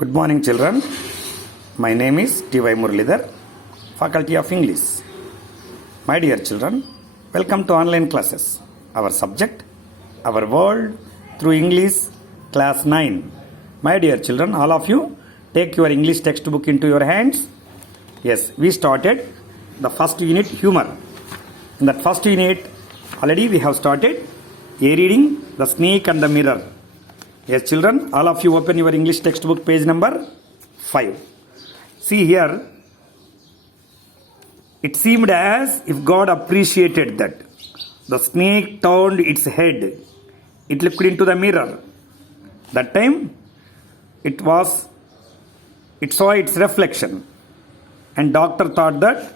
Good morning, children. My name is T.Y. Muralidhar, Faculty of English. My dear children, welcome to online classes. Our subject, our world through English, class 9. My dear children, all of you, take your English textbook into your hands. Yes, we started the first unit, humor. In that first unit, already we have started a reading, the snake and the mirror. Yes, children, all of you open your English textbook, page number 5. See here, it seemed as if God appreciated that. The snake turned its head. It looked into the mirror. That time, it saw its reflection. And doctor thought that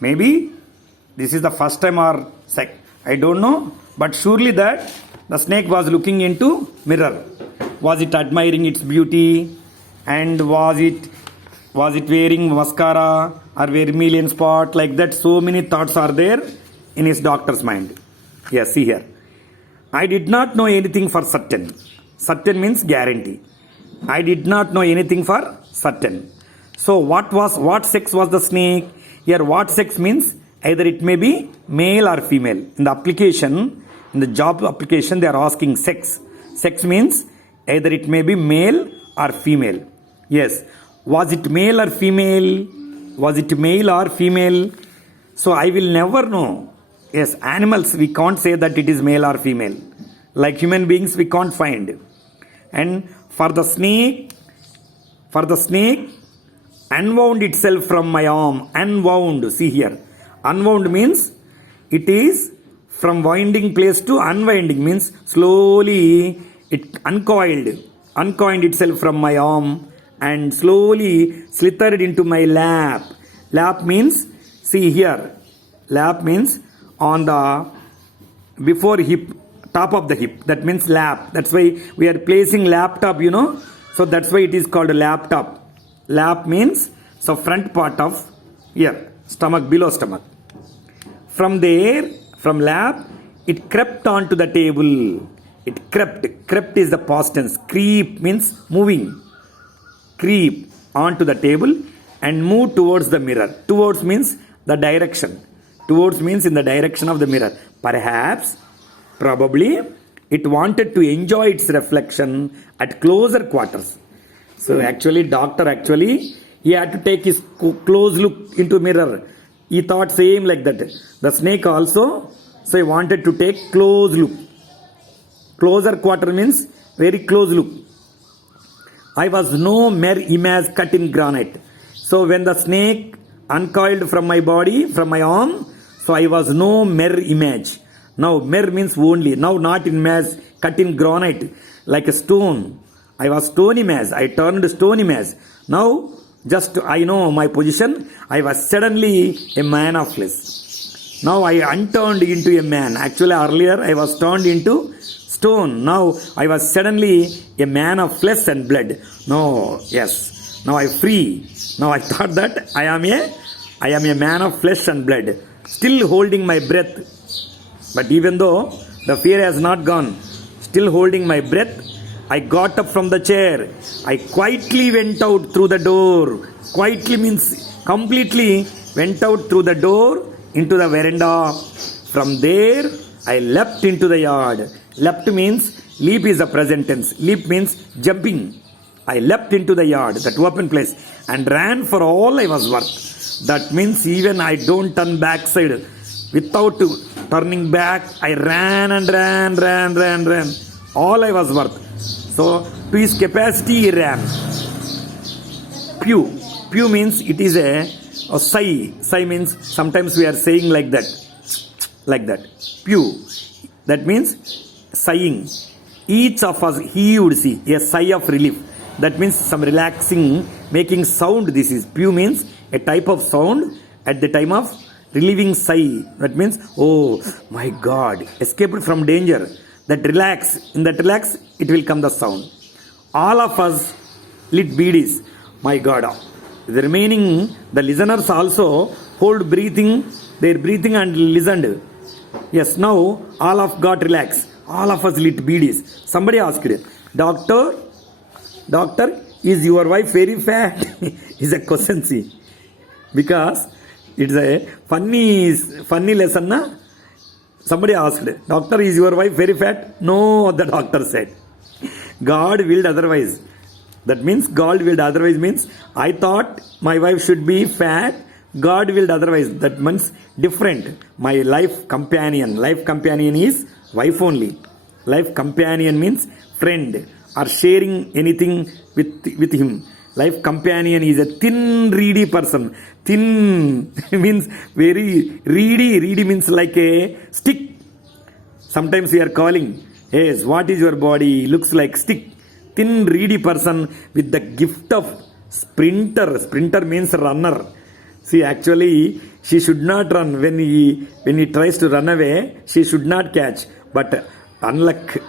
maybe this is the first time or second. I don't know, but surely that the snake was looking into mirror. Was it admiring its beauty? And was it wearing mascara or vermilion spot like that? So many thoughts are there in his doctor's mind. Yes, see here. I did not know anything for certain. Certain means guarantee. I did not know anything for certain. So what sex was the snake? Here what sex means either it may be male or female. In the application, in the job application, they are asking sex. Sex means either it may be male or female. Yes. Was it male or female? Was it male or female? So I will never know. Yes, animals, we can't say that it is male or female. Like human beings, we can't find. And for the snake, unwound itself from my arm. Unwound, see here. Unwound means it is from winding place to unwinding, means slowly it uncoiled itself from my arm and slowly slithered into my lap. Lap means, see here, lap means on the before hip, top of the hip. That means lap. That's why we are placing laptop, So that's why it is called a laptop. Lap means, so front part of here, stomach, below stomach. From there, from lap, it crept onto the table. It crept. Crept is the past tense. Creep means moving. Creep onto the table and move towards the mirror. Towards means the direction. Towards means in the direction of the mirror. Perhaps, probably, it wanted to enjoy its reflection at closer quarters. So doctor he had to take his close look into mirror. He thought same like that. The snake also, so he wanted to take close look. Closer quarter means very close look. I was no mere image cut in granite. So when the snake uncoiled from my body, from my arm, so I was no mere image. Now mere means only. Now not image cut in granite like a stone. I was stone image. I turned stone image. Now just I know my position. I was suddenly a man of flesh. Now I unturned into a man. Actually earlier I was turned into stone. Now I was suddenly a man of flesh and blood. No, yes. Now I'm free. Now I thought that I am a man of flesh and blood. Still holding my breath. But even though the fear has not gone, still holding my breath, I got up from the chair. I quietly went out through the door. Quietly means completely went out through the door into the veranda. From there, I leapt into the yard. Leapt means, leap is the present tense. Leap means jumping. I leapt into the yard, that open place, and ran for all I was worth. That means even I don't turn backside. Without turning back, I ran and ran. All I was worth. So, to his capacity, he ran. Pew. Pew means it is a sigh. Sigh means sometimes we are saying like that. Like that. Pew. That means sighing. Each of us heaved, see, a sigh of relief. That means some relaxing, making sound. This is pew means a type of sound at the time of relieving sigh. That means, oh my God, escaped from danger. That relax. In that relax, it will come the sound. All of us lit beedies. My God. The remaining, the listeners also hold breathing, their breathing and listened. Yes, now all of got relaxed. All of us lit beedies. Somebody asked, Doctor, is your wife very fat? Is a question, see. Because it's a funny lesson, na? Somebody asked, doctor, is your wife very fat? No, the doctor said. God willed otherwise. That means God willed otherwise means I thought my wife should be fat. God willed otherwise. That means different. My life companion is wife only. Life companion means friend or sharing anything with him. Life companion is a thin, reedy person. Thin means very reedy. Reedy means like a stick. Sometimes we are calling, yes, what is your body? Looks like stick. Thin, reedy person with the gift of sprinter. Sprinter means runner. See, actually, she should not run. When he tries to run away, she should not catch. But unluck,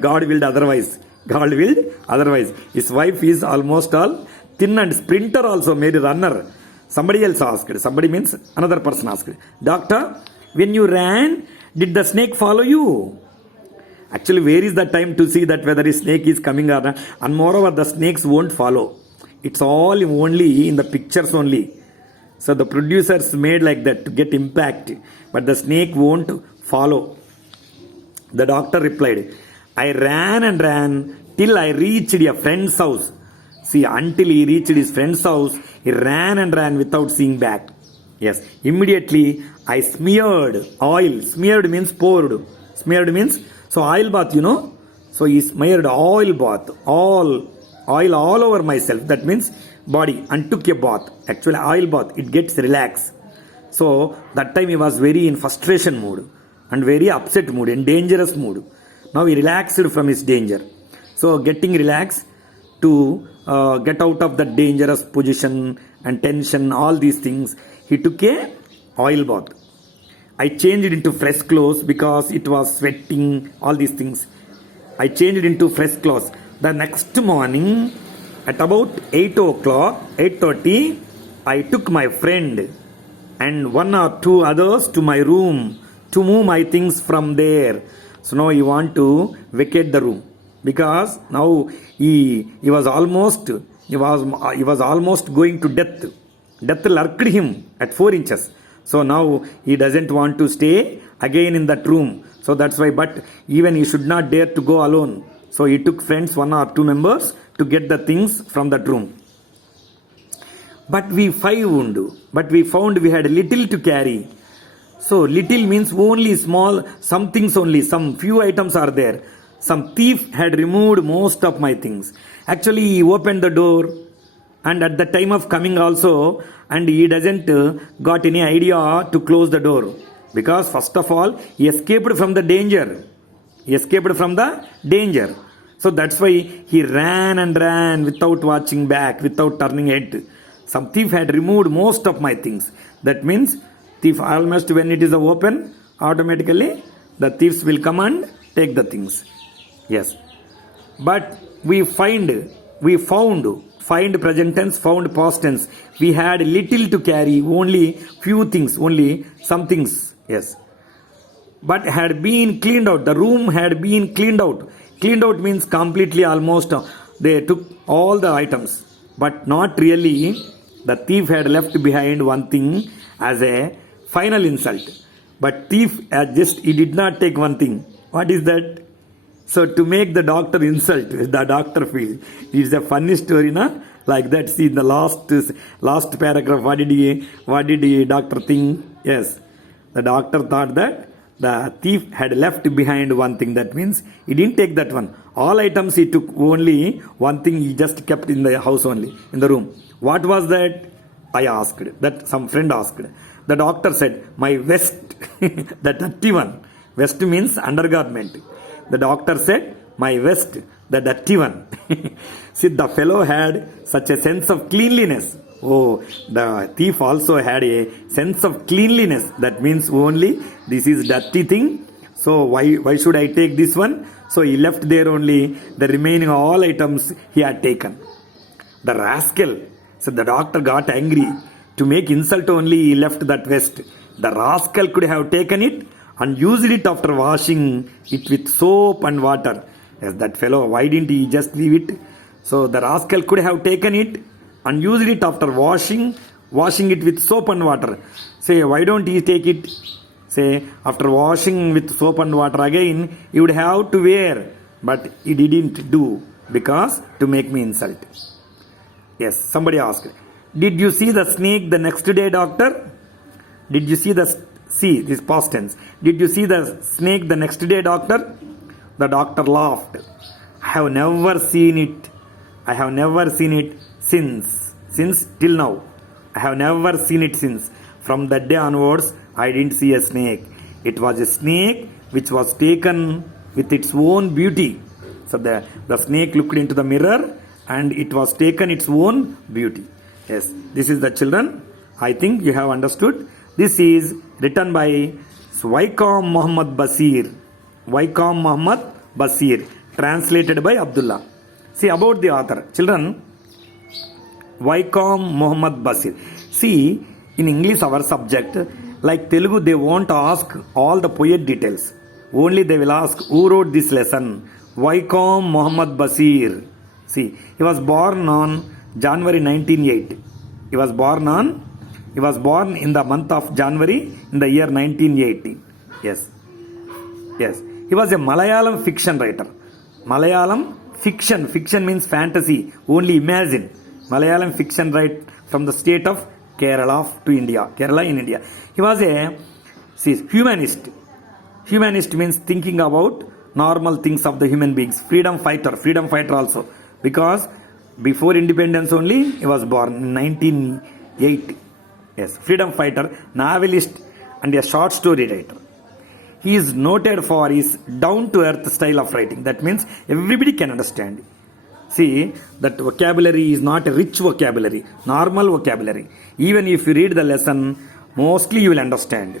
God willed otherwise. God willed otherwise. His wife is almost all thin and sprinter also, made runner. Somebody else asked. Somebody means another person asked. Doctor, when you ran, did the snake follow you? Actually, where is the time to see that whether a snake is coming or not? And moreover, the snakes won't follow. It's all only in the pictures only. So the producers made like that to get impact. But the snake won't follow. The doctor replied, I ran and ran till I reached a friend's house. See, until he reached his friend's house, he ran and ran without seeing back. Yes, immediately I smeared oil. Smeared means poured. Smeared means, so oil bath, you know. So he smeared oil bath, oil all over myself. That means body, and took a bath. Actually, oil bath, it gets relaxed. So that time he was very in frustration mood and very upset mood, in dangerous mood. Now he relaxed from his danger. So getting relaxed to get out of that dangerous position and tension, all these things, he took a oil bath. I changed it into fresh clothes because it was sweating, all these things. I changed it into fresh clothes. The next morning, at about 8 o'clock, 8:30, I took my friend and one or two others to my room to move my things from there. So now he want to vacate the room because now he was almost going to death. Death lurked him at 4 inches. So now he doesn't want to stay again in that room. So that's why, but even he should not dare to go alone. So he took friends, 1 or 2 members, to get the things from that room. But we found we had little to carry. So little means only small, some things only, some few items are there. Some thief had removed most of my things. Actually, he opened the door, and at the time of coming also, and he doesn't got any idea to close the door. Because first of all, he escaped from the danger. So that's why he ran and ran without watching back, without turning head. Some thief had removed most of my things. That means thief almost when it is open, automatically the thieves will come and take the things. Yes. But we found present tense, found past tense. We had little to carry, only few things, only some things. Yes. But had been cleaned out. The room had been cleaned out. Cleaned out means completely almost. They took all the items. But not really. The thief had left behind one thing as a final insult. But thief he did not take one thing. What is that? So to make the doctor insult, the doctor feels. It's a funny story, na? Like that. See in the last paragraph, what did the doctor think? Yes. The doctor thought that the thief had left behind one thing. That means he didn't take that one. All items he took, only one thing he just kept in the house only, in the room. What was that? I asked. That some friend asked. The doctor said, my vest, the dirty one. Vest means undergarment. The doctor said, my vest, the dirty one. See, the fellow had such a sense of cleanliness. Oh, the thief also had a sense of cleanliness. That means only this is dirty thing. So why should I take this one? So he left there only the remaining all items he had taken. The rascal. So the doctor got angry. To make insult only, he left that vest. The rascal could have taken it and used it after washing it with soap and water. Yes, that fellow, why didn't he just leave it? So the rascal could have taken it and used it after washing it with soap and water. Say, why don't he take it? Say, after washing with soap and water again, he would have to wear. But he didn't do because to make me insult. Yes, somebody asked, did you see the snake the next day, doctor? Did you see this past tense? Did you see the snake the next day, doctor? The doctor laughed. I have never seen it. I have never seen it since till now. I have never seen it since. From that day onwards, I didn't see a snake. It was a snake which was taken with its own beauty. So the snake looked into the mirror and it was taken its own beauty. Yes, this is the children. I think you have understood. This is written by Wycombe Muhammad Basir. Wycombe Muhammad Basir. Translated by Abdullah. See about the author. Children, Wycombe Muhammad Basir. See, in English our subject, like Telugu, they won't ask all the poet details. Only they will ask who wrote this lesson. Wycombe Muhammad Basir. See, he was born on January 1908. He was born in the month of January in the year 1980. Yes. He was a Malayalam fiction writer. Malayalam fiction. Fiction means fantasy. Only imagine. Malayalam fiction writer from the state of Kerala in India. He was a humanist. Humanist means thinking about normal things of the human beings. Freedom fighter also. Because before independence only, he was born in 1908. Yes, freedom fighter, novelist and a short story writer. He is noted for his down-to-earth style of writing. That means everybody can understand. See, that vocabulary is not a rich vocabulary, normal vocabulary. Even if you read the lesson, mostly you will understand.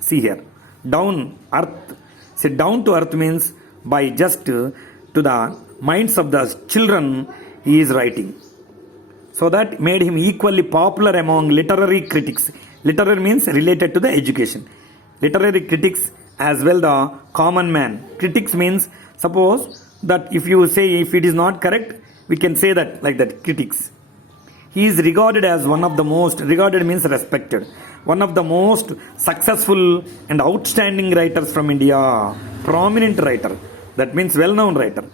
See here, down-earth. See, down-to-earth means by just to the minds of the children he is writing. So that made him equally popular among literary critics. Literary means related to the education. Literary critics as well the common man. Critics means, suppose that if you say if it is not correct, we can say that like that, critics. He is regarded as one of the most, regarded means respected, one of the most successful and outstanding writers from India. Prominent writer. That means well-known writer.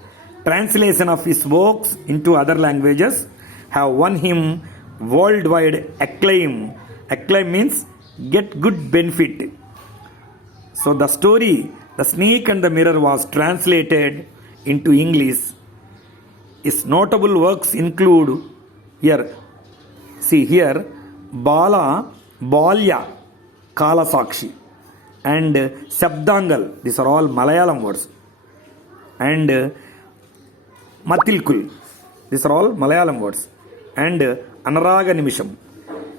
Translation of his works into other languages have won him worldwide acclaim. Acclaim means get good benefit. So the story, The Snake and the Mirror, was translated into English. His notable works include here, Balya, Kalasakshi and Shabdangal. These are all Malayalam words. And Matilkul. These are all Malayalam words. And Anaraga Nimisham.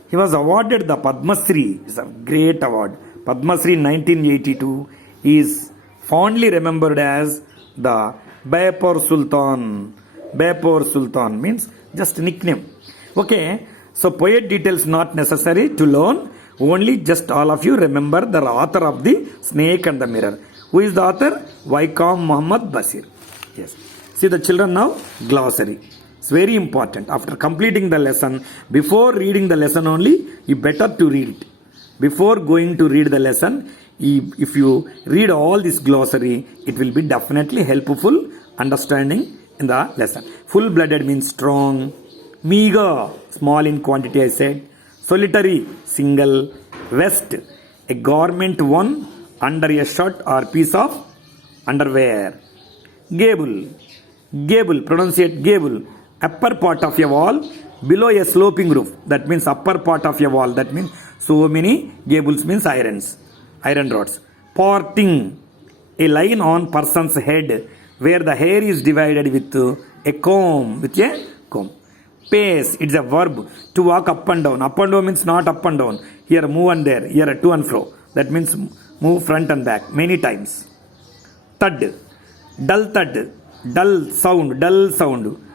He was awarded the Padma Shri. It's a great award. Padma Shri in 1982. He is fondly remembered as the Baipur Sultan. Baipur Sultan means just a nickname. Okay, so poet details not necessary to learn. Only just all of you remember the author of The Snake and the Mirror. Who is the author? Wycombe Muhammad Basir. Yes. See the children now, glossary. It's very important. After completing the lesson, before reading the lesson only, you better to read it. Before going to read the lesson, if you read all this glossary, it will be definitely helpful understanding in the lesson. Full-blooded means strong. Meager, small in quantity, I said. Solitary, single. Vest, a garment worn under a shirt or piece of underwear. Gable, pronunciate gable. Upper part of a wall, below a sloping roof. That means upper part of a wall. That means so many gables means iron rods. Parting, a line on person's head where the hair is divided with a comb. Pace, it's a verb to walk up and down. Up and down means not up and down. Here move and there. Here to and fro. That means move front and back many times. Thud, dull sound.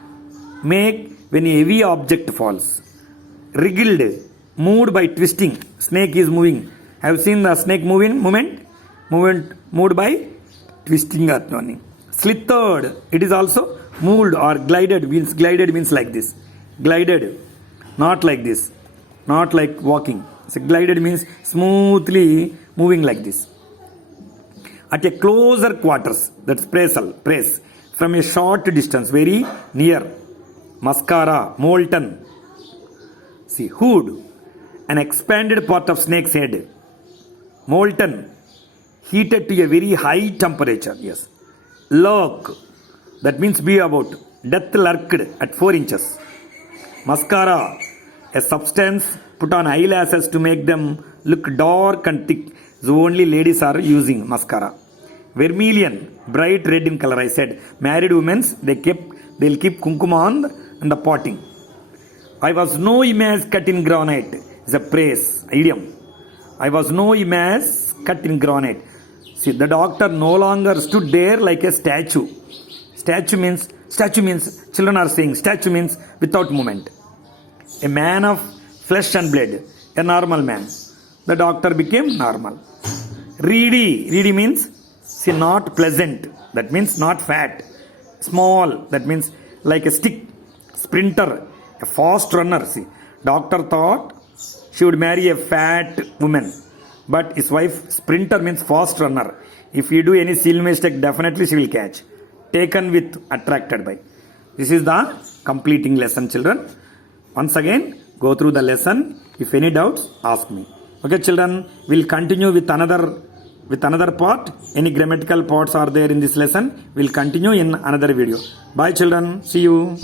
Make when a heavy object falls. Wriggled, moved by twisting. Snake is moving. Have you seen the snake movement moved by twisting or turning. Slithered, it is also Moved or glided means like this. Glided, not like this, not like walking. So glided means smoothly moving like this. At a closer quarters, that's praise. From a short distance, very near. Mascara, molten. See, hood, an expanded part of snake's head. Molten, heated to a very high temperature. Yes. Lurk, that means be about. Death lurked at 4 inches. Mascara, a substance put on eyelashes to make them look dark and thick. So only ladies are using mascara. Vermilion, bright red in color. I said married women they'll keep kumkum on the potting. I was no image cut in granite. Is a praise idiom. I was no image cut in granite. See, the doctor no longer stood there like a statue. Statue means children are saying statue means without movement. A man of flesh and blood, a normal man. The doctor became normal. Reedy means see, not pleasant. That means not fat. Small, that means like a stick. Sprinter, a fast runner. See, doctor thought she would marry a fat woman, but his wife sprinter means fast runner. If you do any silly mistake, definitely she will catch. Taken with, attracted by. This is the completing lesson, children. Once again, go through the lesson. If any doubts, ask me. Okay, children, we'll continue with another part. Any grammatical parts are there in this lesson. We'll continue in another video. Bye, children. See you.